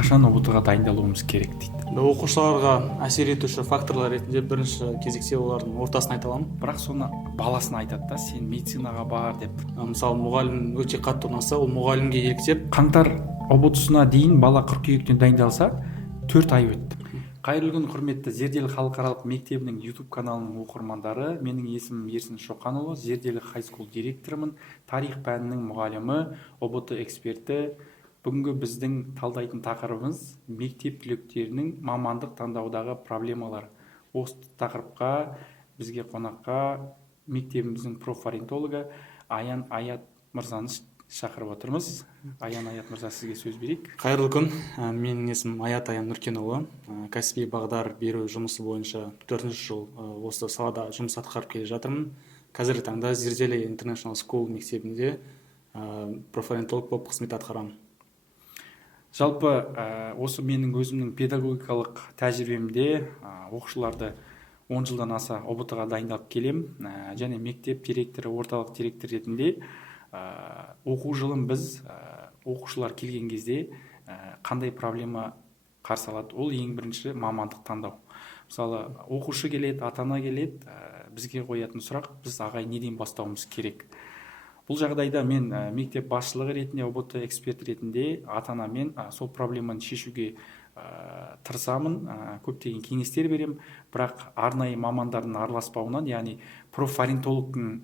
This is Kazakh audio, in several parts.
қашан ұбт-ға дайындалуымыз керек дейді. Оқушыларға әсер етуші факторлар ретінде бірінші кезекте олардың ортасын айта аламын. Бірақ соны баласына айтады да, сен медицинаға бар деп. Мысалы, мұғалім өте қатты ұнаса, ол мұғалімге еліктеп, Қаңтар ұбт-сына дейін бала қыркүйектен дайындалса, 4 ай өтті. Қайырлы күн, құрметті Зерделі халықаралық мектебінің YouTube каналының оқырмандары. Менің есімім Ерсін Шоқанұлы, Зерделі хайскул директорымын, тарих пәнінің мұғалімі, ұбт эксперті. Бүгінгі біздің талдайтын тақырыбымыз мектеп түлектерінің мамандық таңдаудағы проблемалары. Осы тақырыпқа бізге қонаққа мектебіміздің профориентологы Аян Аят мырзаны шақырып отырмыз. Аян Аят мырза, сізге сөз берейік. Қайырлы күн, менің есімім Аят Аян Нұркенұлы. Кәсіби бағдар беру жұмысы бойынша 4-ші жыл осы салада жұмыс атқарып келе жатырмын. Қазіргі таңда Зерделі International School мектебінде профориентолог болып қызмет атқарамын. Жалпы осы менің өзімнің педагогикалық тәжірибемде оқушыларды 10 жылдан аса ұбт-ға дайындалып келем, және мектеп директоры, орталық директор ретінде оқу жылын біз оқушылар келген кезде қандай проблема қарсы алады? Ол ең бірінші мамандық таңдау. Мысалы, оқушы келеді, ата-ана келеді, бізге қоятын сұрақ: біз ағай неден бастауымыз керек? Бұл жағдайда мен мектеп басшылығы ретінде, ұбт эксперт ретінде ата-анамен сол проблеманы шешуге тырысамын, көптеген кеңестер берем. Бірақ арнайы мамандардың араласпауынан, яғни профориентологтың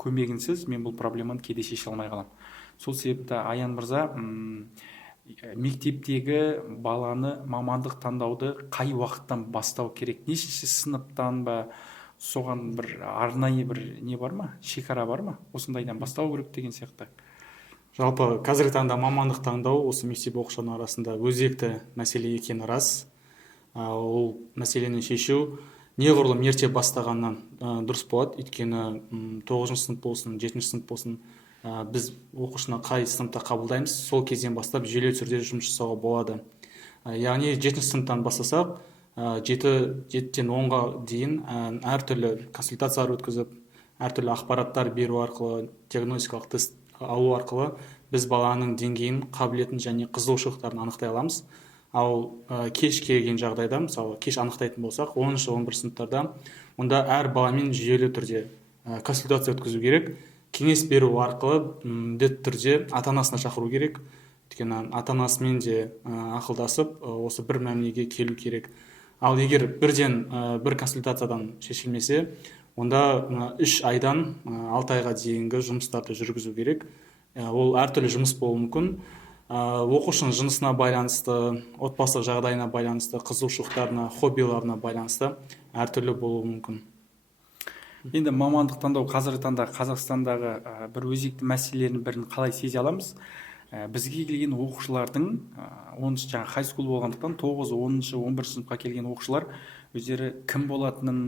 көмегінсіз мен бұл проблеманы кейде шеше алмай қалам. Сол себепті Аян мырза, мектептегі баланы мамандық таңдауды қай уақыттан бастау керек? Нешінші сыныптан ба? Соған бір арнайы бір не бар ма? Шекара бар ма? Осындайдан бастау керек деген сияқты. Жалпы қазіргі таңда мамандық таңдау осы мектеп оқушыларының арасында өзекті мәселе екені рас. Ол мәселені шешу неғұрлым ерте бастағаннан дұрыс болады. Өйткені 9-шы сынып болсын, 7-ші сынып болсын, біз оқушыны қай сыныпта қабылдаймыз, сол кезден бастап жүйелі түрде жұмыс жасауға болады. Яғни 7-ші сыныптан бастасақ, 7-тен 10-ға дейін әртүрлі консультациялар өткізіп, әртүрлі ақпараттар беру арқылы, диагностикалық тест алу арқылы біз баланың деңгейін, қабілетін және қызығушылықтарын анықтай аламыз. Ал кеш келген жағдайда, мысалы кеш анықтайтын болсақ, 10-шы 11-ші сыныптарда, онда әр баламен жүйелі түрде консультация өткізу керек. Кеңес беру арқылы міндетті түрде ата-анасына шақыру керек. Өйткені ата-анасымен де ақылдасып, осы бір мәмілеге келу керек. Ал егер бірден бір консультациядан шешілмесе, онда 3 айдан 6 айға дейінгі жұмыстарды жүргізу керек. Ол әртүрлі жұмыс болуы мүмкін. Оқушының жынысына байланысты, отбасылық жағдайына байланысты, қызығушылықтарына, хоббиларына байланысты әртүрлі болуы мүмкін. Енді мамандық таңдау қазіргі таңда Қазақстандағы бір өзекті мәселелердің бірін қалай сезе аламыз? Бізге келген оқушылардың 10-шы жаңа хайскул болғандықтан 9, 10-шы, 11-ші сыныпқа келген оқушылар өздері кім болатынын,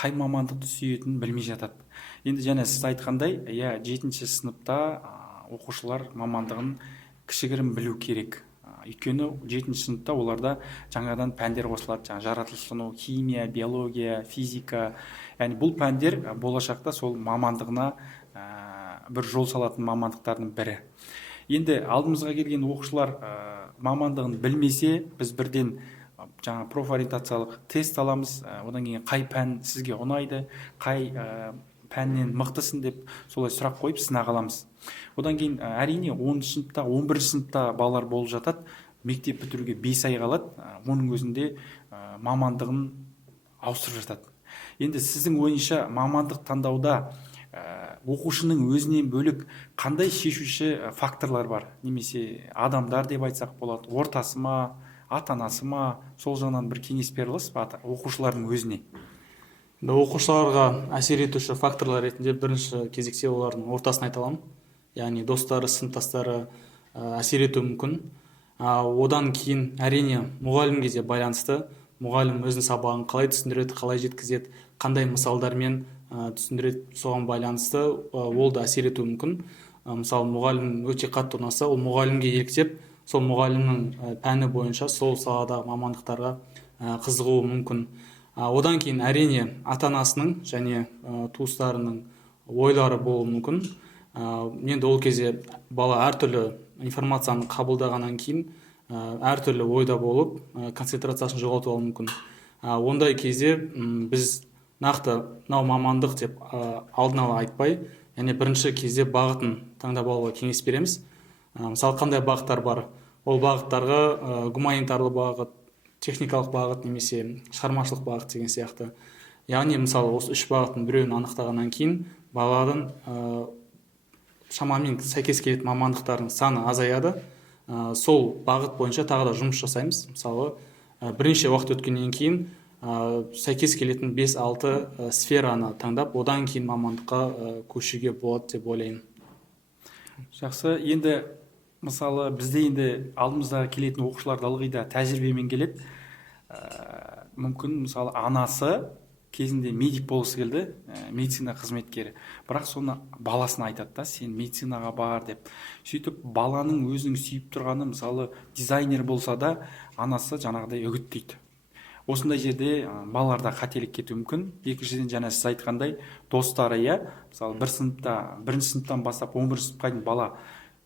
қай мамандықты сүйетінін білмей жатады. Енді және сіз айтқандай, 7-ші сыныпта оқушылар мамандығын кішігірім білу керек. Өйткені 7-ші сыныпта оларда жаңадан пәндер қосылады, жаратылыстану, химия, биология, физика. Яғни бұл пәндер болашақта сол мамандығына бір жол салатын мамандықтардың бірі. Енді алдымызға келген оқушылар мамандығын білмесе, біз бірден жаңа профориентациялық тест аламыз. Одан кейін қай пән сізге ұнайды, қай пәннен мықтысың деп солай сұрақ қойып сынақ аламыз. Одан кейін әрине 10-шы сыныпта, 11-ші сыныпта балалар болып жатады. Мектеп бітіруге 5 ай қалады. Оның өзінде мамандығын ауыстырып жатады. Енді сіздің ойынша мамандық таңдауда оқушының өзінен бөлік қандай шешуші факторлар бар? Немесе адамдар деп айтсақ болады, ортасы ма, ата-анасы ма? Сол жағынан бір кеңес бере аласыз ба оқушылардың өзіне? Оқушыларға әсер етуші факторлар ретінде бірінші кезекте олардың ортасын айта аламын. Яғни достары, сыныптастары әсер етуі мүмкін. Одан кейін әрине мұғалімге де байланысты. Мұғалім өзінің сабағын қалай түсіндіреді, қалай жеткізеді, қандай мысалдармен түсіндіреді, соған байланысты ол да әсер етуі мүмкін. Мысалы, мұғалім өте қатты ұнаса, ол мұғалімге еліктеп, сол мұғалімнің пәні бойынша сол саладағы мамандықтарға қызығуы мүмкін. Одан кейін әрине ата-анасының және туыстарының ойлары болуы мүмкін. Енді ол кезде бала әртүрлі информацияны қабылдағаннан кейін әртүрлі ойда болып концентрациясын жоғалтып алуы мүмкін. Ондай кезде біз нақты мынау мамандық деп алдын ала айтпай, яғни бірінші кезде бағытын таңдап алуға кеңес береміз. Мысалы қандай бағыттар бар? Ол бағыттарға гуманитарлы бағыт, техникалық бағыт немесе шығармашылық бағыт деген сияқты. Яғни мысалы осы үш бағыттың біреуін анықтағаннан кейін баланың шамамен сәйкес келетін мамандықтардың саны азаяды. Сол бағыт бойынша тағы да жұмыс жасаймыз. Мысалы бірнеше уақыт өткеннен кейін сәйкес келетін 5-6 сфераны таңдап, одан кейін мамандыққа көшуге болады деп ойлаймын. Жақсы, енді мысалы бізде енді алдымызда келетін оқушыларды ылғи да тәжірибемен келеді. Мүмкін мысалы анасы кезінде медик болғысы келді, медицина қызметкері, бірақ соны баласына айтады да, сен медицинаға бар деп. Сөйтіп баланың өзінің сүйіп тұрғаны, мысалы дизайнер болса да, анасы жаңағыдай үгіттейді. Осындай жерде балаларда қателік кетуі мүмкін. Екіншіден, жаңа сіз айтқандай, достары, мысалы бірінші сыныптан бастап 11 сыныпқа дейін бала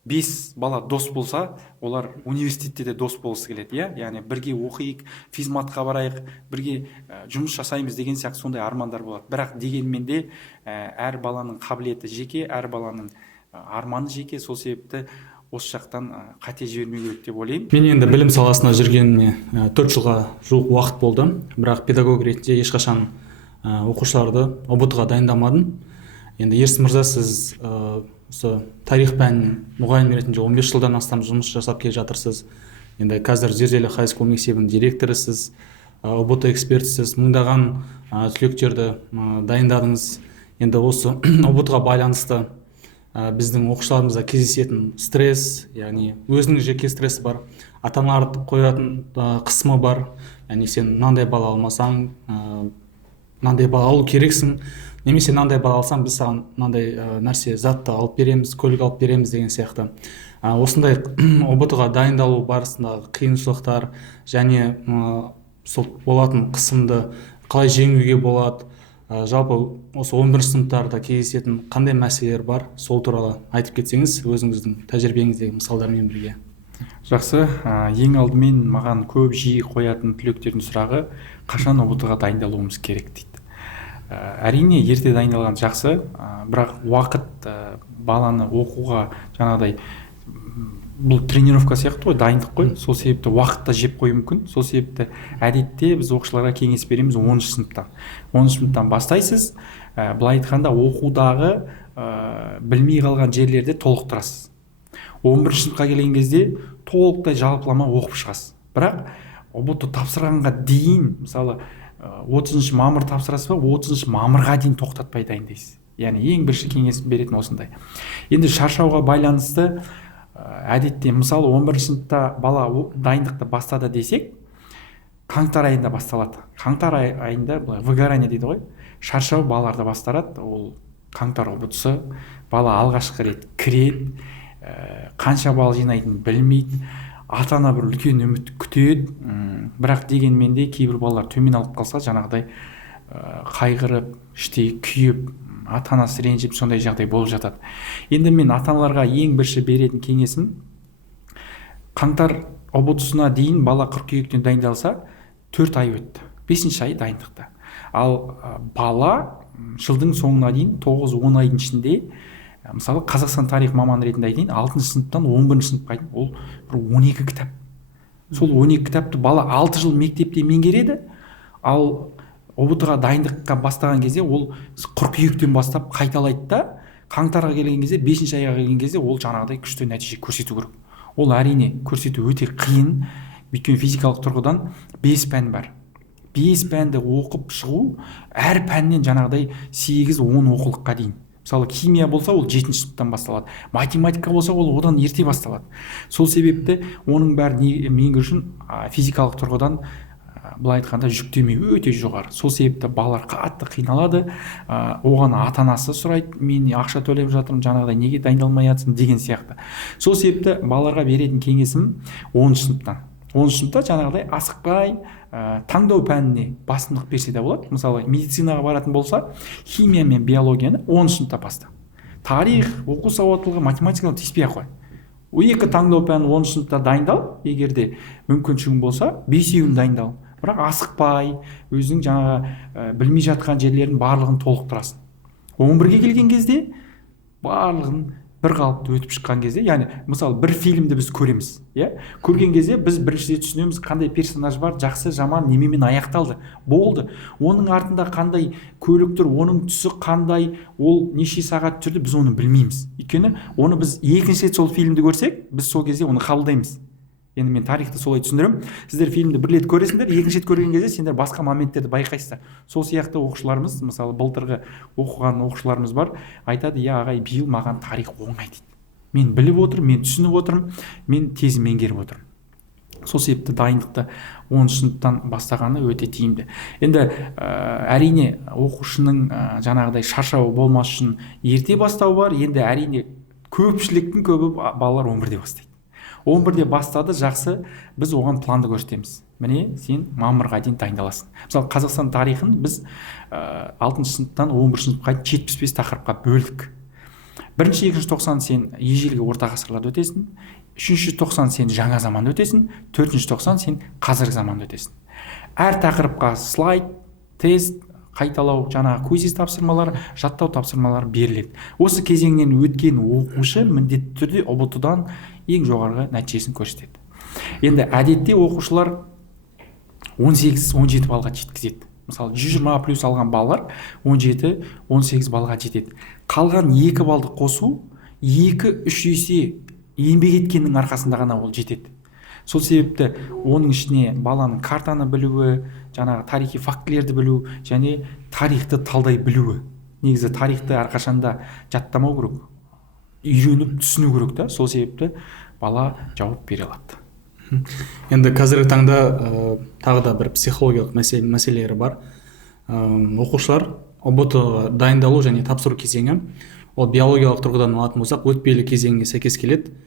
5 бала дос болса, олар университетте де дос болғысы келеді, яғни бірге оқиық, физматқа барайық, бірге жұмыс жасаймыз деген сияқты сондай армандар болады. Бірақ дегенмен де әр баланың қабілеті жеке, әр баланың арманы жеке, сол себепті осы жақтан қате жібермеу керек деп ойлаймын. Мен енді білім саласына жүргеніме 4 жылға жуық уақыт болды, бірақ педагог ретінде ешқашан оқушыларды ұбт-ға дайындамадым. Енді Ерсін мырза, сіз осы тарих пәнін мұғалім ретінде 15 жылдан астам жұмыс жасап келе жатырсыз. Енді қазір Зерделі хайскул мектебінің директорысыз, ұбт экспертісіз, мыңдаған түлектерді дайындадыңыз. Енді осы ұбт-ға байланысты біздің оқушыларымызда кездесетін стресс, яғни өзінің жеке стресі бар, ата-аналар қоятын қысымы бар. Яғни сен мынандай бала алмасаң, мынандай бала алу керексің, немесе мынандай бала алсаң, біз саған мынандай нәрсе затты алып береміз, көлік алып береміз деген сияқты. Осындай ұбт-ға дайындалу барысындағы қиыншылықтар және сол болатын қысымды қалай жеңуге болады? Жалпы осы 11 сыныптарда кездесетін қандай мәселелер бар, сол туралы айтып кетсеңіз, өзіңіздің тәжірибеңіздегі мысалдармен бірге. Жақсы, ең алдымен маған көп жиі қоятын түлектердің сұрағы, қашан ұбт-ға дайындалуымыз керек дейді. Әрине ерте дайындалған жақсы, бірақ уақыт баланы оқуға жаңағыдай бұл тренировка сияқты ғой, дайындық қой, сол себепті уақытта жеп қою мүмкін. Сол себепті әдетте біз оқушыларға кеңес береміз 10 сыныптан. 10 сыныптан бастайсыз, былай айтқанда оқудағы білмей қалған жерлерде толықтырасыз. 11 сыныпқа келген кезде толықтай жалпылама оқып шығасыз. Бірақ ұбт тапсырғанға дейін, мысалы 30 мамыр тапсырасыз ба, 30 мамырға дейін тоқтатпай дайындайсыз. Яғни ең бірінші кеңес беретін осындай. Енді шаршауға байланысты әдетте мысалы 11 сыныпта бала дайындықты бастады десек, қаңтар айында басталады. Қаңтар айында выгорание дейді ғой, шаршау балаларда басталады. Ол қаңтар ұбт-сы, бала алғашқы рет кіреді, қанша балл жинайтынын білмейді, ата-ана бір үлкен үміт күтеді, бірақ дегенмен де кейбір балалар төмен алып қалса, жаңағыдай қайғырып, іштей күйіп, ата-анасы ренжіп, сондай жағдай болып жатады. Енді мен ата-аналарға ең бірінші беретін кеңесім, қаңтар ұбт-сына дейін бала қыркүйектен дайындалса, 4 ай өтті, 5-ші ай дайындықта. Ал бала жылдың соңына дейін 9-10 айдың ішінде, мысалы Қазақстан тарих маманы ретінде айтайын, 6 сыныптан 11 сыныпқа дейін ол 12 кітап. Сол 12 кітапты бала 6 жыл мектепте меңгереді, ал ұбт-ға дайындыққа бастаған кезде ол қыркүйектен бастап қайталайды да, қаңтарға келген кезде, 5-ші айға келген кезде ол жаңағыдай күшті нәтиже көрсету керек. Ол әрине көрсету өте қиын, өйткені физикалық тұрғыдан 5 пән бар. 5 пәнді оқып шығу, әр пәннен жаңағыдай 8-10 оқулыққа дейін. Мысалы химия болса ол 7-ші сыныптан басталады, математика болса ол одан ерте басталады. Сол себепті оның бәрі меңгеру үшін физикалық тұрғыдан былай айтқанда жүктеме өте жоғары. Сол себепті балалар қатты қиналады, оған ата-анасы сұрайды, мен ақша төлеп жатырмын, жаңағыдай неге дайындалмай жатсың деген сияқты. Сол себепті балаларға беретін кеңесім 10 сыныптан. 10 сыныпта жаңағыдай асықпай таңдау пәніне басымдық берсе де болады. Мысалы медицинаға баратын болса, химия мен биологияны 10 сыныпта баста. Тарих, оқу сауаттылығы, математиканы тиіспей ақ қой. екі таңдау пәнін 10 сыныпта дайындал, егер де мүмкіншілігің болса 5-еуін дайындал, бірақ асықпай өзің жаңағы білмей жатқан жерлердің барлығын толықтырасың. 11-ге келген кезде барлығын бір қалыпты өтіп шыққан кезде, яғни мысалы бір фильмді біз көреміз, иә, көрген кезде біз біріншіде түсінеміз қандай персонаж бар, жақсы жаман немемен аяқталды, болды. Оның артында қандай көлік тұр, оның түсі қандай, ол неше сағат жүрді, біз оны білмейміз. Өйткені оны біз екінші рет сол фильмді көрсек, біз сол кезде оны қабылдаймыз. Енді мен тарихты солай түсіндіремін. Сіздер фильмді бір рет көресіңдер, екінші рет көрген кезде сендер басқа моменттерді байқайсыздар. Сол сияқты оқушыларымыз, мысалы былтырғы оқыған оқушыларымыз бар, айтады: "Я ағай, биыл маған тарих оңай" дейді. Мен біліп отырмын, мен түсініп отырмын, мен тез меңгеріп отырмын. Сол себепті дайындықты 10 сыныптан бастағаны өте тиімді. Енді әрине оқушының жаңағыдай шаршауы болмас үшін ерте бастау бар. Енді әрине көпшіліктің көбі балалар 11-де бастайды. 11-де бастады, жақсы, біз оған планды көрсетеміз. Міне, сен мамырға дейін дайындаласың. Мысалы, Қазақстан тарихын біз 6 сыныптан 11 сыныпқа 75 тақырыпқа бөлдік. Бірінші, екінші тоқсан сен ежелгі орта ғасырларды өтесің, үшінші тоқсан сен жаңа заманды өтесің, төртінші тоқсан сен қазіргі заманды өтесің. Әр тақырыпқа слайд, тест, қайталау, жаңағы көзіз тапсырмалар, жаттау тапсырмалар беріледі. Осы кезеңнен өткен оқушы міндетті түрде ұбт-дан ең жоғарғы нәтижесін көрсетеді. Енді әдетте оқушылар 18-17 балға жеткізеді. Мысалы 120 плюс алған балалар 17-18 балға жетеді. Қалған 2 балды қосу 2-3 есе еңбек еткеннің арқасында ғана ол жетеді. Сол себепті оның ішіне баланың картаны білуі, жаңағы тарихи фактілерді білу және тарихты талдай білуі. Негізі тарихты әрқашанда жаттамау керек, үйреніп түсіну керек та. Сол себепті бала жауап бере алады. Енді қазіргі таңда тағы да бір психологиялық мәселелері бар. Оқушылар ұбт-ға дайындалу және тапсыру кезеңі, ол биологиялық тұрғыдан алатын болсақ, өтпелі кезеңге сәйкес келеді.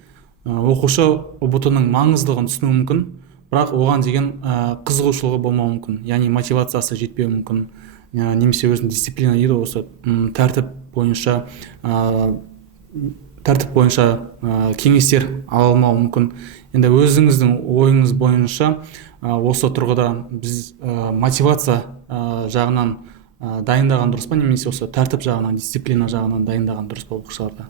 Оқушы ұбт-ның маңыздылығын түсінуі мүмкін, бірақ оған деген қызығушылығы болмауы мүмкін, яғни мотивациясы жетпеуі мүмкін, немесе өзінің дисциплина дейді, осы тәртіп бойынша кеңестер ала алмауы мүмкін. Енді өзіңіздің ойыңыз бойынша осы тұрғыда біз мотивация жағынан дайындаған дұрыс па, немесе осы тәртіп жағынан, дисциплина жағынан дайындаған дұрыс па оқушыларды?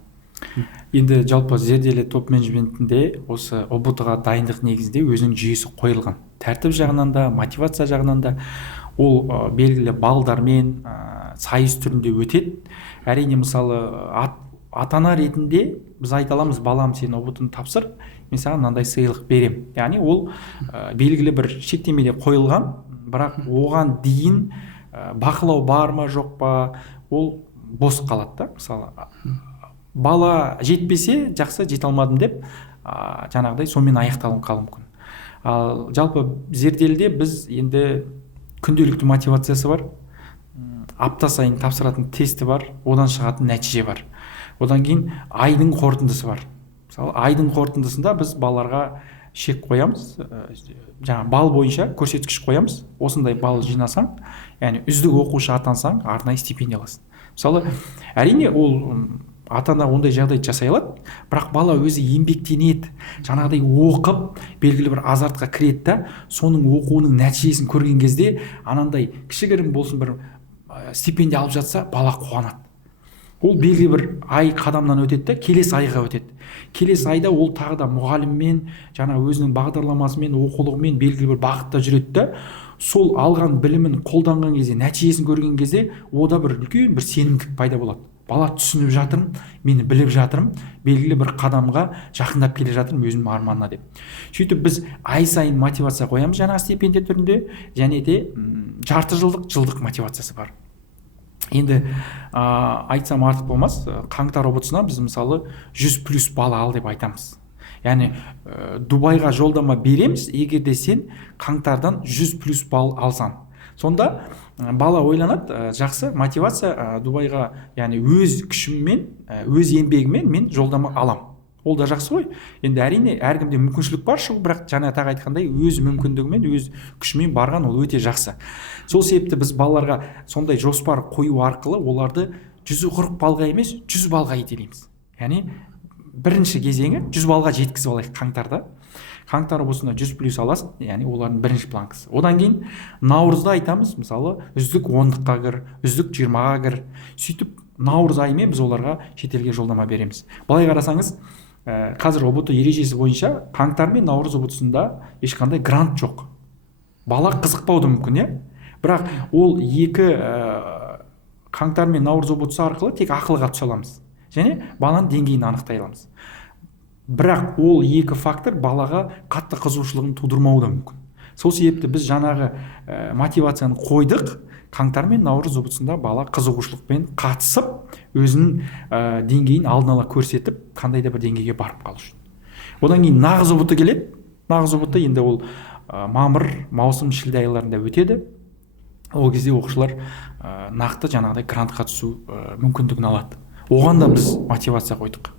Енді жалпы зерделі топ менеджментінде осы ұбт-ға дайындық негізінде өзінің жүйесі қойылған. Тәртіп жағынан да, мотивация жағынан да ол белгілі балдармен сайыс түрінде өтеді. Әрине, мысалы ата-ана ретінде біз айта аламыз: балам, сен ұбт-ны тапсыр, мен саған мынандай сыйлық берем. Яғни ол белгілі бір шектемеде қойылған, бірақ оған дейін бақылау бар ма жоқ па, ол бос қалады да. Мысалы, бала жетпесе, жақсы, жете алмадым деп жаңағыдай сонымен аяқталып қалуы мүмкін. Ал жалпы зерделіде біз енді күнделікті мотивациясы бар, апта сайын тапсыратын тесті бар, одан шығатын нәтиже бар. Одан кейін айдың қорытындысы бар. Мысалы, айдың қорытындысында біз балаларға шек қоямыз, жаңа бал бойынша көрсеткіш қоямыз. Осындай бал жинасаң, яғни үздік оқушы атансаң, арнайы стипендия аласың. Мысалы, әрине ол ата-ана ондай жағдай жасай алады, бірақ бала өзі еңбектенеді, жаңағыдай оқып, белгілі бір азартқа кіреді да, соның оқуының нәтижесін көрген кезде, анандай кішігірім болсын бір стипендия алып жатса, бала қуанады. Ол белгілі бір ай қадамнан өтеді да, келесі айға өтеді. Келесі айда ол тағы да мұғаліммен, жаңа өзінің бағдарламасымен, оқулығымен белгілі бір бағытта жүреді да, сол алған білімін қолданған кезде, нәтижесін көрген кезде, ода бір үлкен бір сенімдік пайда болады. Бала түсініп жатырмын, мені біліп жатырмын, белгілі бір қадамға жақындап келе жатырмын өзімнің арманына деп. Сөйтіп біз ай сайын мотивация қоямыз жаңа стипендия түрінде, және де жарты жылдық, жылдық мотивациясы бар. Енді айтсам артық болмас, қаңтар ұбт-сына біз мысалы 100 плюс бал ал деп айтамыз. Яғни Дубайға жолдама береміз, егер де сен қаңтардан 100 плюс бал алсаң. Сонда бала ойланады: жақсы, мотивация, Дубайға, яғни өз күшіммен, өз еңбегіммен мен жолдама алам. Ол да жақсы ғой. Енді әрине әркімде мүмкіншілік бар шығу, бірақ жаңа тағы айтқандай өз мүмкіндігімен, өз күшімен барған ол өте жақсы. Сол себепті біз балаларға сондай жоспар қою арқылы оларды 140 балға емес 100 балға жетелейміз. Яғни бірінші кезеңі 100 балға жеткізіп алайық қаңтарда. Қаңтар болсында 100+ аласың, яғни олардың бірінші планкасы. Одан кейін наурызда айтамыз, мысалы үздік 10-қа кір, үздік 20-ға кір. Сөйтіп наурыз айымен біз оларға шетелге жолдама береміз. Былай қарасаңыз, қазір ұбт ережесі бойынша қаңтар мен наурыз ұбт-сында ешқандай грант жоқ. Бала қызықпауы мүмкін, иә. Бірақ ол екі қаңтар мен наурыз ұбт арқылы тек ақылға түсе аламыз. Және баланың деңгейін анықтай аламыз. Бірақ ол екі фактор балаға қатты қызығушылығын тудырмауы да мүмкін. Сол себепті біз жаңағы мотивацияны қойдық. Қаңтар мен наурыз ұбт-сында бала қызығушылықпен қатысып, өзінің деңгейін алдын ала көрсетіп, қандай да бір деңгейге барып қалу үшін. Одан кейін нағыз ұбт келеді. Нағыз ұбт енді ол мамыр, маусым, шілде айларында өтеді. Ол кезде оқушылар нақты жаңағыдай грантқа түсу мүмкіндігін алады. Оған да біз мотивация қойдық.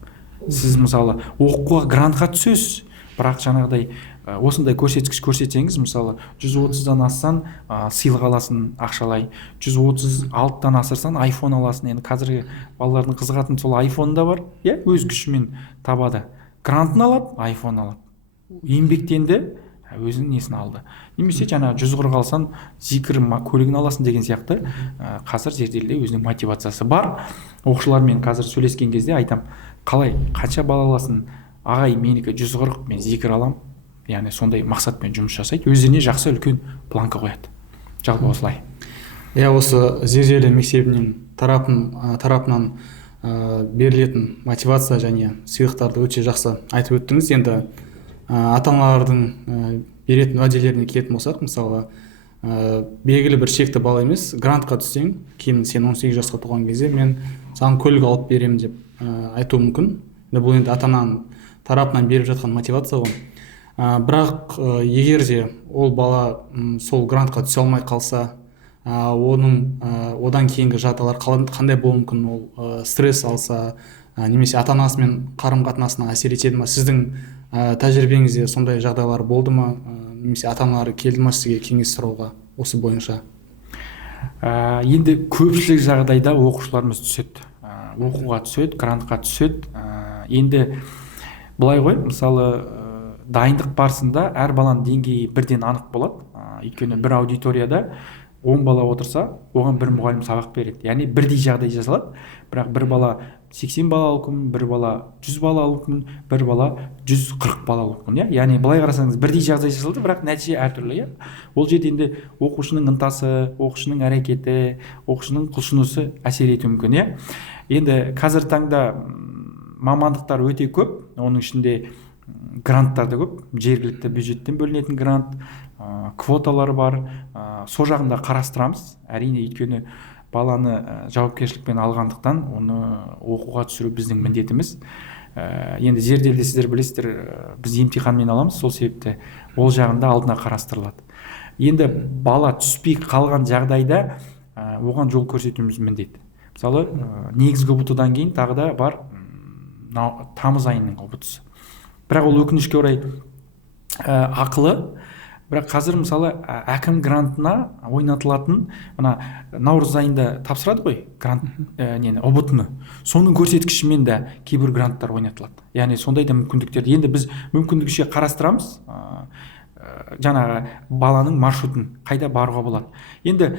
Сіз мысалы оқуға грантқа түсесіз, бірақ жаңағыдай осындай көрсеткіш көрсетсеңіз, мысалы 130-дан ассаң сыйлық аласын ақшалай, 136-тан асырсаң iPhone аласын. Енді қазіргі балалардың қызығатын сол iPhone да бар, иә, өз күшімен табады. Грантын алады, iPhone алады. Еңбектенді, өзінің несін алды. Немесе жаңағы 140 алсан зикір көлігін аласын деген сияқты қазір зерделде өзінің мотивациясы бар. Оқушылармен қазір сөйлескен кезде айтам, қалай, қанша бала аласын? Ағай, менікі 140, мен зикір алам. Яғни сондай мақсатпен жұмыс жасайды. Өзіне жақсы үлкен планка қояды. Жалпы осылай. Осы зерделі мектебінен тарапынан берілетін мотивация және сыйлықтарды өте жақсы айтып өттіңіз. Енді ата-аналардың беретін уәделеріне келетін болсақ, мысалы белгілі бір шекті бала емес, грантқа түссең, кейін сен 18 жасқа толған кезде мен саған көлік алып беремін деп айтуы мүмкін. Бұл енді ата-ананың тарапынан беріп жатқан мотивация ғой. Бірақ егер де ол бала сол грантқа түсе алмай қалса, одан кейінгі жағдайлар қандай болуы мүмкін? Ол стресс алса, немесе ата-анасымен қарым-қатынасына әсер етеді ме? Сіздің тәжірибеңізде сондай жағдайлар болды ма? Немесе ата-аналары келді ме сізге кеңес сұрауға осы бойынша? Енді көпшілік жағдайда оқушыларымыз түседі. Оқуға түседі, грантқа түседі. Енді былай ғой, мысалы дайындық барысында әр баланың деңгейі бірден анық болады. Өйткені бір аудиторияда 10 бала отырса, оған бір мұғалім сабақ береді. Яғни бірдей жағдай жасалады. Бірақ бір бала 80 бала алуы мүмкін, бір бала 100 бала алуы мүмкін, бір бала 140 бала алуы мүмкін. Яғни былай қарасаңыз бірдей жағдай жасалды, бірақ нәтиже әртүрлі. Ол жерде енді оқушының ынтасы, оқушының әрекеті, оқушының құлшынысы әсер етуі мүмкін. Енді қазір таңда мамандықтар өте көп, оның ішінде гранттар да көп, жергілікті бюджеттен бөлінетін грант, квоталар бар. Сол жағында қарастырамыз. Әрине, өйткені баланы жауапкершілікпен алғандықтан оны оқуға түсіру біздің міндетіміз. Енді зерделде сіздер білесіздер, біз емтиханмен аламыз, сол себепті ол жағында алдына қарастырылады. Енді бала түспей қалған жағдайда оған жол көрсетуіміз міндет. Мысалы, негізгі ұбт-дан кейін тағы да бар тамыз айының ұбт-сы. Бірақ ол өкінішке орай ақылы. Бірақ қазір мысалы әкім грантына ойнатылатын мына наурыз айында тапсырады ғой грант ұбт-ны. Соның көрсеткішімен де кейбір гранттар ойнатылады. Яғни сондай да мүмкіндіктерді енді біз мүмкіндігінше қарастырамыз. Жаңағы баланың маршрутын қайда баруға болады. Енді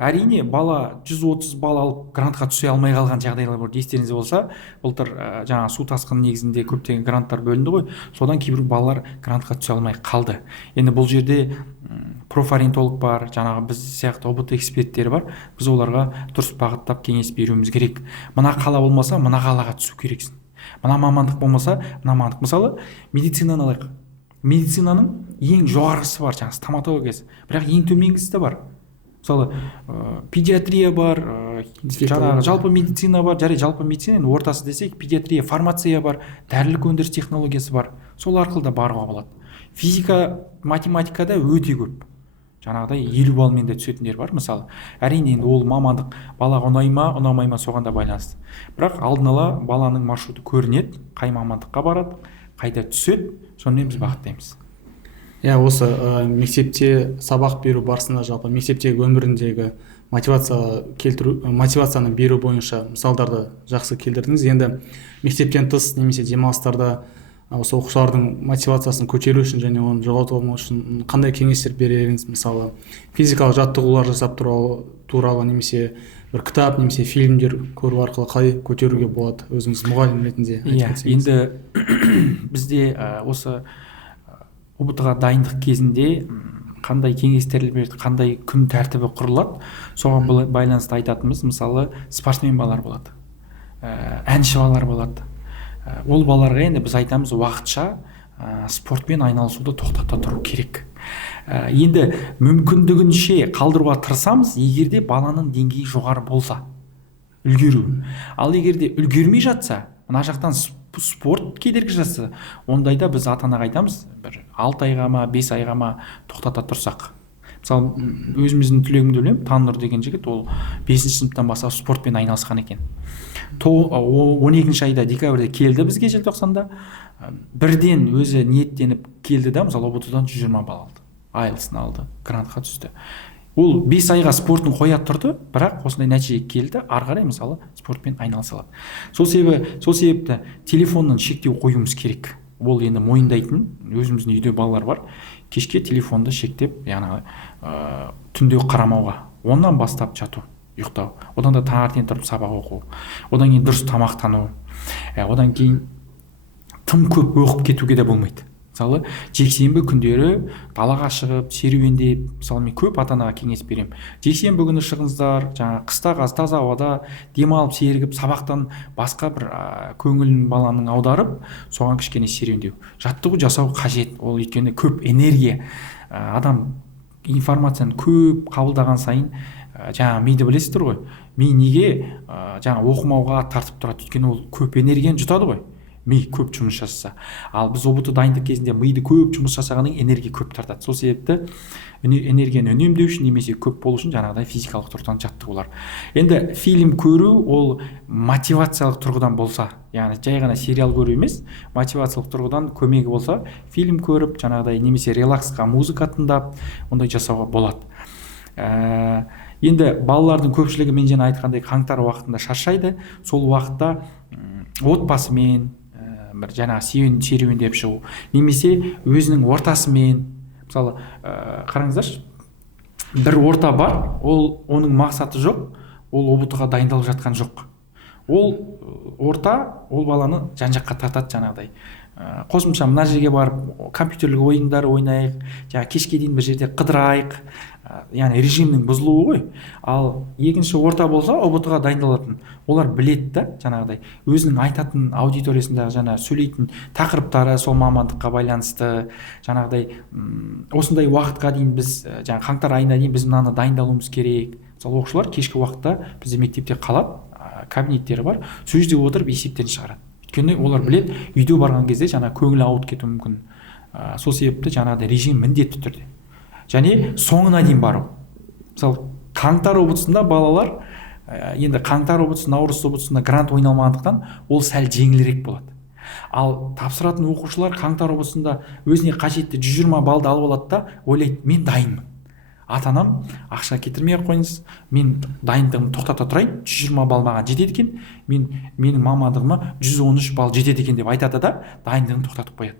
әрине бала 130 бал алып грантқа түсе алмай қалған жағдайлар бар. Естеріңізде болса, былтыр жаңа су тасқыны негізінде көптеген гранттар бөлінді ғой. Содан кейбір балалар грантқа түсе алмай қалды. Енді бұл жерде профориентолог бар, жаңағы біз сияқты ұбт эксперттері бар. Біз оларға дұрыс бағыттап кеңес беруіміз керек. Мына қала болмаса, мына қалаға түсу керексің. Мына мамандық болмаса, мына мамандық. Мысалы, медицинаны алайық. Медицинаның ең жоғарғысы бар, жаңағы стоматологиясы. Бірақ ең төменгісі де бар. Мысалы, педиатрия бар, жалпы медицина бар, жарай жалпы медицина, ортасы десек, педиатрия, фармация бар, дәрілік өндіріс технологиясы бар. Сол арқылы да баруға болады. Физика, математикада өте көп. Жаңағыдай 50 балмен де түсетіндер бар, мысалы. Әрине, ол мамандық балаға ұнай ма, ұнамай ма соған да байланысты. Бірақ алдын ала баланың маршруты көрінеді, қай мамандыққа барады, қайда түседі, сонымен біз бағыттаймыз. Осы мектепте сабақ беру барысында жалпы мектептегі өміріндегі мотивацияны беру бойынша мысалдарды жақсы келтірдіңіз. Енді мектептен тыс немесе демалыстарда осы оқушылардың мотивациясын көтеру үшін және оны жоғалтпау үшін қандай кеңестер береріңіз? Мысалы физикалық жаттығулар жасап туралы немесе бір кітап немесе фильмдер көру арқылы қалай көтеруге болады, өзіңіз мұғалім ретінде айтып кетсеңіз. Енді бізде осы ұбт-ға дайындық кезінде қандай кеңестер береді, қандай күн тәртібі құрылады, соған байланысты айтатынымыз, мысалы спортсмен балалар болады, әнші балалар болады. Ол балаларға енді біз айтамыз, уақытша спортпен айналысуды тоқтата тұру керек. Енді мүмкіндігінше қалдыруға тырысамыз, егерде баланың деңгейі жоғары болса, үлгеру. Ал егерде үлгермей жатса, мына жақтан спорт кедергі жасаса, ондайда біз ата-анаға айтамыз, бір 6 айға ма 5 айға ма тоқтата тұрсақ. Мысалы өзіміздің түлегімді білемін, Таннұр деген жігіт, ол 5-ші сыныптан бастап спортпен айналысқан екен. 12-ші айда декабрьде келді бізге, желтоқсанда бірден өзі ниеттеніп келді да, мысалы ұбт-дан 120 балл алды, IELTS-ны алды, грантқа түсті. Ол 5 айға спортын қоя тұрды, бірақ осындай нәтижеге келді, ары қарай мысалы спортпен айналыса алады. Сол себепті телефоннан шектеу қоюымыз керек. Ол енді мойындайтын, өзіміздің үйде балалар бар, кешке телефонды шектеп, яғни түнде қарамауға, оннан бастап жату, ұйықтау, одан да таңертең тұрып сабақ оқу, одан кейін дұрыс тамақтану, одан кейін тым көп оқып кетуге де болмайды. Мысалы жексенбі күндері далаға шығып серуендеп, мысалы мен көп ата-анаға кеңес беремін, жексенбі күні шығыңыздар, жаңа қыста таза ауада демалып сергіп, сабақтан басқа бір көңілін баланың аударып, соған кішкене серуендеу, жаттығу жасау қажет. Ол өйткені көп энергия, адам информацияны көп қабылдаған сайын, жаңа миды білесіздер ғой, ми неге жаңа оқымауға тартып тұрады, өйткені ол көп энергияны жұтады ғой, ми көп жұмыс жасаса. Ал біз ұбт дайындық кезінде миды көп жұмыс жасағаннан энергия көп тартады. Сол себепті энергияны үнемдеу үшін немесе көп болу үшін жаңағыдай физикалық тұрғыдан жаттығулар. Енді фильм көру ол мотивациялық тұрғыдан болса, яғни жай ғана сериал көру емес, мотивациялық тұрғыдан көмегі болса, фильм көріп, жаңағыдай немесе релаксқа музыка тыңдап, ондай жасауға болады. Енді балалардың көпшілігі мен жаңа айтқандай қаңтар уақытында шаршайды, сол уақытта отбасымен бір жаңа серуендеп шығу, немесе өзінің ортасымен, мысалы қараңыздаршы, бір орта бар, оның мақсаты жоқ, ол ұбт-ға дайындалып жатқан жоқ. Ол орта, ол баланы жан-жаққа тартады, жаңағыдай қосымша мына жерге барып компьютерлік ойындар ойнайық, жаңа кешке дейін бір жерде қыдырайық, яғни режимнің бұзылуы ғой. Ал екінші орта болса, ұбт-ға дайындалатын, олар біледі да, жаңағыдай өзінің айтатын аудиториясындағы жаңа сөйлейтін тақырыптары сол мамандыққа байланысты, жаңағыдай осындай уақытқа дейін біз, жаңа қаңтар айына дейін біз мынаны дайындалуымыз керек. Мысалы оқушылар кешкі уақытта бізде мектепте қалады, кабинеттері бар, сол жерде отырып есептерін шығарады. Өйткені олар біледі, үйде барған кезде жаңа көңілі ауып кетуі мүмкін. Сол себепті жаңағыдай режим міндетті түрде. Және соңына дейін бару. Мысалы қаңтар ұбт-сында балалар, енді қаңтар ұбт-сы, наурыз ұбт-сында грант ойналмағандықтан ол сәл жеңілірек болады. Ал тапсыратын оқушылар қаңтар ұбт-сында өзіне қажетті 120 балды алып алады да, ойлайды, мен дайынмын. Ата-анам ақша кетірмей ақ қойыңыз, мен дайындығымды тоқтата тұрайын, 120 балл маған жетеді екен, менің мамандығыма 113 балл жетеді екен деп айтады да, дайындығын тоқтатып қояды.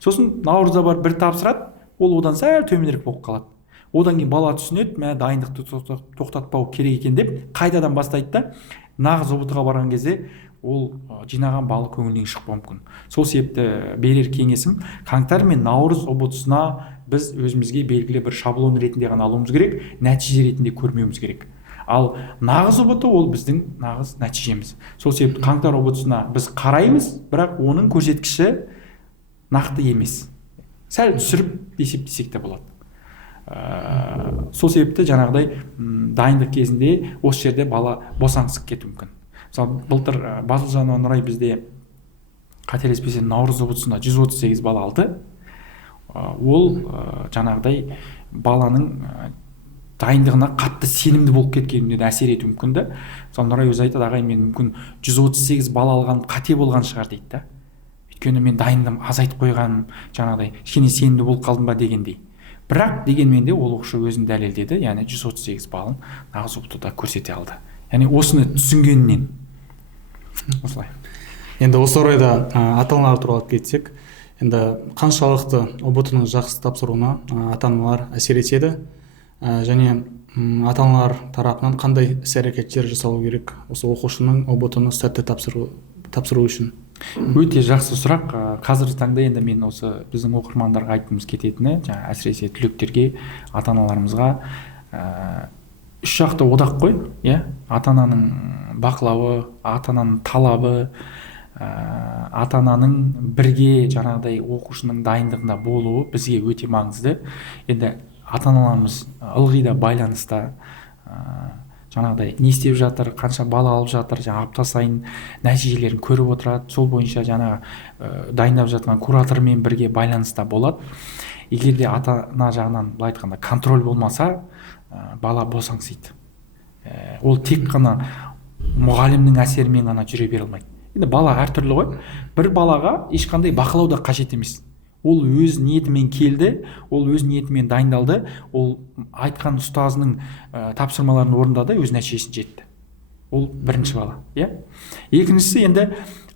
Сосын наурызда бар бір тапсырады, ол одан сәл төменірек болып қалады. Одан кейін бала түсінеді, мә дайындықты тоқтатпау керек екен деп, қайтадан бастайды да, нағыз ұбт-ға барған кезде ол жинаған балы көңілінен шықпауы мүмкін. Сол себепті берер кеңесім, қаңтар мен наурыз ұбт-сына біз өзімізге белгілі бір шаблон ретінде ғана алуымыз керек, нәтиже ретінде көрмеуіміз керек. Ал нағыз ұбт ол біздің нағыз нәтижеміз. Сол себепті қаңтар ұбт-сына біз қараймыз, бірақ оның көрсеткіші нақты емес. Сәл түсіріп есептесек те болады. Сол себепті жаңағыдай дайындық кезінде осы жерде бала босаңсып кетуі мүмкін. Мысалы былтыр Басылжанова Нұрай бізде қателеспесем наурыз ұбт-сына 138 бала алды. Ол жаңағыдай баланың дайындығына қатты сенімді болып кеткеніне де әсер етуі мүмкін да. Мысалы Нұрай өзі айтады, ағай мен мүмкін 138 бала алған қате болған шығар дейді да. Өйткені мен дайындығым азайтып қойғаным, жаңағыдай кішкене сенімді болып қалдым ба дегендей. бірақ дегенмен де ол оқушы өзін дәлелдеді, яғни 138 балын нағыз ұбт-да көрсете алды. Яғни осыны түсінгеннен. Осылай. Енді осы орайда ата-аналар туралы кетсек, енді қаншалықты ұбт-ның жақсы тапсыруына ата-аналар әсер етеді, және ата-аналар тарапынан қандай іс-әрекеттер жасалу керек осы оқушының ұбт-ны сәтті тапсыру үшін? Өте жақсы сұрақ. Қазіргі таңда енді мен осы біздің оқырмандарға айтқымыз кететіні, жаңа әсіресе түлектерге, ата-аналарымызға үш жақты одақ қой, иә? Ата-ананың бақылауы, ата-ананың талабы, ата-ананың бірге жаңағыдай оқушының дайындығында болуы бізге өте маңызды. Енді ата-аналарымыз ылғи да байланыста, жаңағыдай не істеп жатыр, қанша бала алып жатыр, жаңа апта сайын нәтижелерін көріп отырады, сол бойынша жаңа дайындап жатқан куратормен бірге байланыста болады. Егер де ата-ана жағынан былай айтқанда контроль болмаса, бала босаңсиды. Ол тек қана мұғалімнің әсерімен ғана жүре бере алмайды. Енді бала әртүрлі ғой. Бір балаға ешқандай бақылау да қажет емес. Ол өз ниетімен келді, ол өз ниетімен дайындалды, ол айтқан ұстазының тапсырмаларын орындады, өз нәтижесіне жетті. Ол бірінші бала, иә? Екіншісі, енді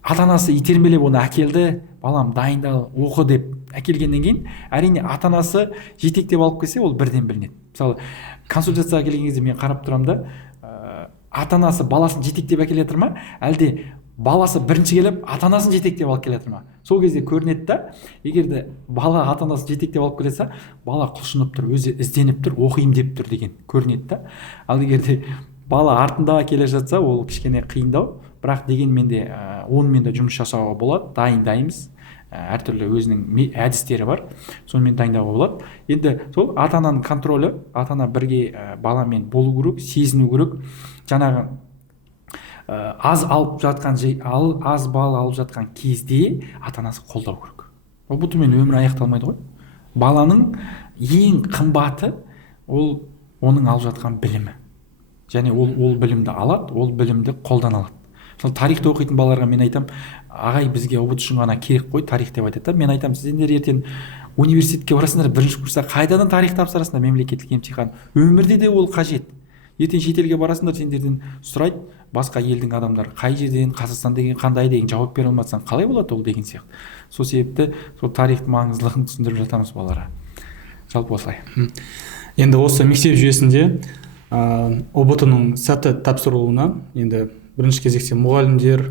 ата-анасы итермелеп оны әкелді, балам дайындал, оқы деп әкелгеннен кейін, әрине ата-анасы жетектеп алып келсе, ол бірден білінеді. Мысалы, консультацияға келген кезде мен қарап тұрамын да, ата-анасы баласын жетектеп әкеле жатыр ма, әлде баласы бірінші келіп, ата-анасын жетектеп алып келе жатыр ма? Сол кезде көрінеді да, егер де бала ата-анасын жетектеп алып келсе, бала құлшынып тұр, өзі ізденіп тұр, оқиым деп тұр деген көрінеді да. Ал егер де бала артында келе жатса, ол кішкене қиындау, бірақ дегенмен де онымен де жұмыс жасауға болады, дайындаймыз. Әртүрлі өзінің әдістері бар, сонымен дайындауға болады. Енді сол ата-ананың контролі, ата-ана бірге баламен болу керек, сезіну керек. Жаңағы аз бал алып жатқан кезде ата-анасы қолдау керек. Бұтымен өмір аяқталмайды ғой. Баланың ең қымбаты ол оның алып жатқан білімі. Және ол білімді алады, ол білімді қолдана алады. Сол тарихты оқитын балаларға мен айтам, ағай бізге ұбт үшін ғана керек қой тарих деп айтады. Мен айтам, сіздер ертең университетке барасыңдар, бірінші курста қайдадан тарих тапсырасыңдар, мемлекеттік емтихан. Өмірде де ол қажет. Ертең шетелге барасыңдар, сендерден сұрайды, басқа елдің адамдары қай жерден, Қазақстан деген қандай деген жауап бере алмасаң қалай болады ол деген сияқты. Сол себепті сол тарихтың маңыздылығын түсіндіріп жатамыз балаларға. Жалпы осылай. Енді осы мектеп жүйесінде ұбт-ның сәтті тапсырылуына енді бірінші кезекте мұғалімдер,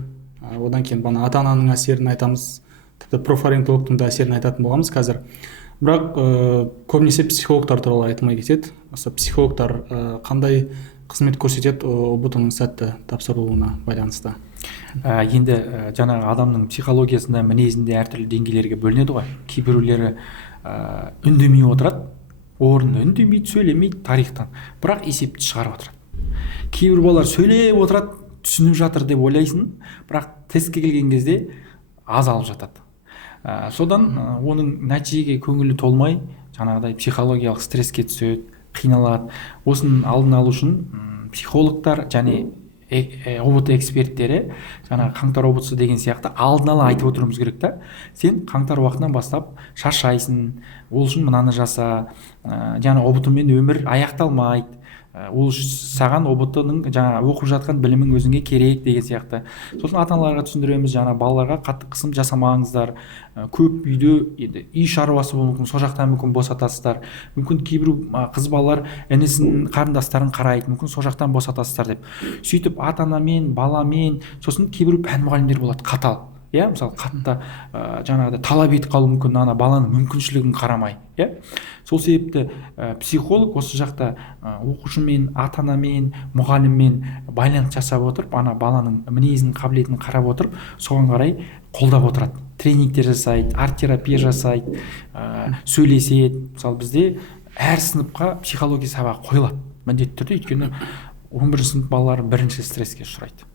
одан кейін ата-ананың әсерін айтамыз, тіпті профориентологтың да әсерін айтатын боламыз қазір. Бірақ көбінесе психологтар туралы айтылмай кетеді. Осы психологтар қандай қызмет көрсетеді ұбт-ның сәтті тапсырылуына байланысты? Енді жаңағы адамның психологиясында, мінезінде әртүрлі деңгейлерге бөлінеді ғой. Кейбіреулері үндемей отырады, орнында үндемейді, сөйлемейді тарихтан, бірақ есепті шығарып отырады. Кейбір балалар сөйлеп отырады, түсініп жатыр деп ойлайсың, бірақ тестке келген кезде аз алып жатады. Содан оның нәтижеге көңілі толмай, жаңағыдай психологиялық стресске түседі, қиналады. Осының алдын алу үшін психологтар және ұбт эксперттері, жаңағы қаңтар ұбт деген сияқты алдын ала айтып отыруымыз керек та. Сен қаңтар уақытынан бастап шаршайсың, ол үшін мынаны жаса, жаңа ұбт-мен өмір аяқталмайды. Ол саған ұбт-ның жаңа оқып жатқан білімің өзіңе керек деген сияқты. Сосын ата-аналарға түсіндіреміз, жаңа балаларға қатты қысым жасамаңыздар. Көп үйде енді үй шаруасы болуы мүмкін, сол жақтан мүмкін босатасыздар. Мүмкін кейбір қыз балалар інісін, қарындастарын қарайды, мүмкін сол жақтан босатасыздар деп. Сөйтіп ата-анамен, баламен, сосын кейбір пән мұғалімдер болады қатал. Иә, мысалы қатты жаңағыдай талап етіп қалуы мүмкін, ана баланың мүмкіншілігін қарамай, иә. Сол себепті психолог осы жақта оқушымен, ата-анамен, мұғаліммен байланыс жасап отырып, ана баланың мінезін, қабілетін қарап отырып, соған қарай қолдап отырады. Тренингтер жасайды, арт-терапия жасайды, сөйлеседі. Мысалы бізде әр сыныпқа психология сабағы қойылады міндетті түрде, өйткені 11 сынып балалары бірінші стресске ұшырайды.